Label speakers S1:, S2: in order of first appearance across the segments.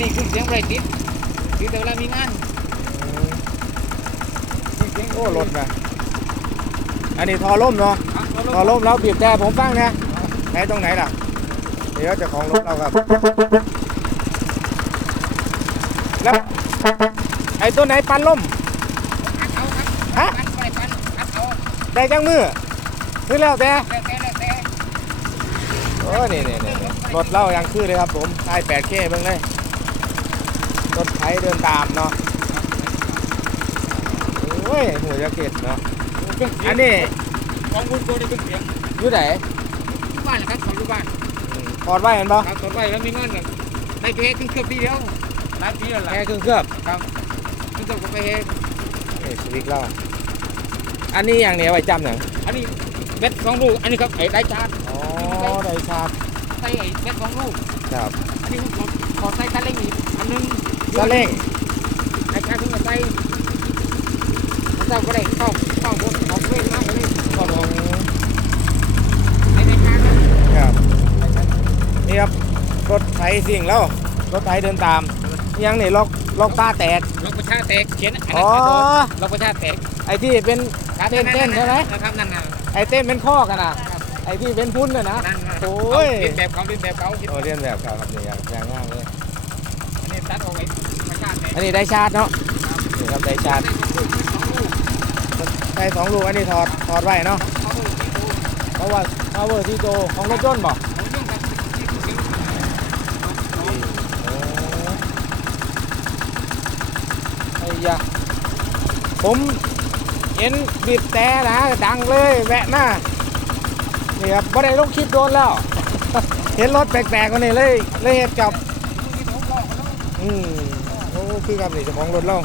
S1: นี้คือเสียงไรติดคือแต่เวลามีงาน
S2: โอ้รถนะอันนี้ทอล่มเนาะทอล่มแล้วบีบแต่ผมฟังนะไหนตรงไหนล่ะ เดี๋ยวเจะของรถเราครับ แล้วไอ้ตัวไหนปันล่ม
S1: อัดเอาครับ
S2: ฮะ
S1: ปันไปปันอัดเอา
S2: ได้จังมือคือแล้วแต่
S1: แล้วแต่แล้วแต่
S2: โอ้นี่นี่นี่รถเล่ายังคือเลยครับผมไอ้แปดเคเบิ่งเลย รถไถเดินตามเนาะโอ้ยหัวจะเก็ดเนาะ
S1: เครื่องเสียง
S2: อันนี้
S1: ของคุณโกได้เครื่องเสียง
S2: อยู่ไหน
S1: ที่บ้านนะครับของที่บ้าน
S2: ถอดไว้เห็นปะ
S1: ครับตอนไว้แล้วมีงานกันได้ไปเฮ็ดเครื่องเครื่องปีเดียวหลายปีแล้วล่ะ
S2: แค่เครื่องเคลือบ
S1: ครับเครื่องเครื่องก็ไปเฮ็ด
S2: นี่สวิกเล่าอันนี้อย่างเนี้ยไว้จำหนัง
S1: อันนี้เบ็ดสองลูกอันนี้ครับไอ้ได้ชาร์จ
S2: อ๋อไดชาร์จ
S1: ใส่ไอ้เบ็ดสองลูก
S2: ครับ
S1: อันนี้ผมขอขอใส่ตะเล่งอีกอันหนึง
S2: ซาเล้ง
S1: ไอ้ชาเพิ่งมาใส่มันเจ้าก็ได้เข้าเข้าบนของเวทมากเลยก็ลงไอ้ในชาครับ
S2: นี่ครับรถไถสิ่งแล้วรถไถเดินตามยังนี่ล็อกล็อกป้าแตก
S1: ล็อกประชาแตกเขียนอ๋
S2: อ
S1: ล็อกประชาแตก
S2: ไอ้ที่เป็นเต้นเต้นใช่ไหม
S1: ครับนั่นนะ
S2: ไอ้เต้นเป็นข้อกันนะไอ้ที่เป็นพุ่นน่ะนะโอ้ย
S1: เรียนแบบเขาเรียนแบบเขา
S2: โอ้เรียนแบบครับครับนี่ย่างอย่างง่ายเลย
S1: อันนี้ได้
S2: ชาร์จเนาะนี่ครับได้ชาร์จ
S1: ได้สองลูกอั
S2: นนี้ถอดถอดไว้เนาะเพราะว่า power ที่โตของรถยนต์บอก
S1: เอาเรื่องกับที่ที่ที่
S2: ไอ้ยะผมเห็นบีบแต่นะดังเลยแวะมานี่ครับบ่ได้ลงคลิปโดนแล้ว เห็นรถแปลกๆกว่านี้เลยเลยเหตุกับ
S1: อื
S2: ม อ้คือครับนี่เจ้าของรถเรา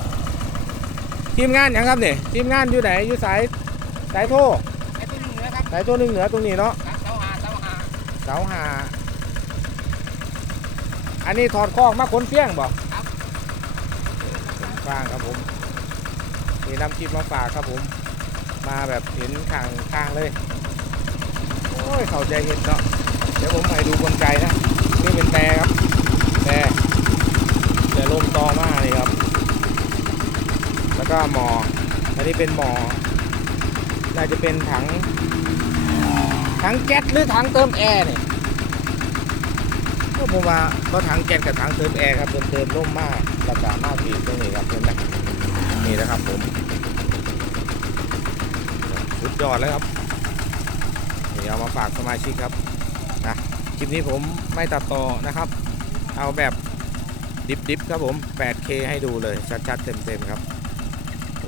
S2: ทีมงานหยังครับนี่ทีมงานอยู่ไหนอยู่สายสายโทร
S1: ไอ้ตัวนึงนะครับ
S2: สายโทรหนึ่งเหนือตรงนี้เนาะ
S1: เสาหาเสาหา
S2: เสาหาอันนี้ถอดคอกมาขนเฟี้ยงบ่
S1: ครับ
S2: ขนฟางครับผมมีนำคลิปมาฝากครับผม มาแบบเห็นข้างข้างเลยโอ้ยเข้าใจเห็นเนาะเดี๋ยวผมให้ดูกลไกนะนี่เป็นแต่ครับแต่แต่ลมตอมาเลยครับ แล้ว ก็หมออันนี้เป็นหมอ น่าจะเป็นถัง ถังแก๊สหรือถังเติมแอร์เนี่ยก็ผมว่าก็ถังแก๊สกับถังเติมแอร์ครับเติมเติมร่มมากราคามากปีตรงนี้ครับเห็นไหมนี่นะครับผมสุดยอดแล้วครับนี่เอามาฝากสมาชิกครับนะคลิปนี้ผมไม่ตัดต่อนะครับ เอาแบบดิบๆครับผม 8K ให้ดูเลยชัดๆเต็มๆครับ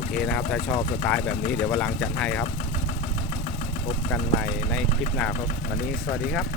S2: เคนะครับ ถ้าชอบสไตล์แบบนี้เดี๋ยววันหลังจัดให้ครับ พบกันใหม่ในคลิปหน้าครับ วันนี้สวัสดีครับ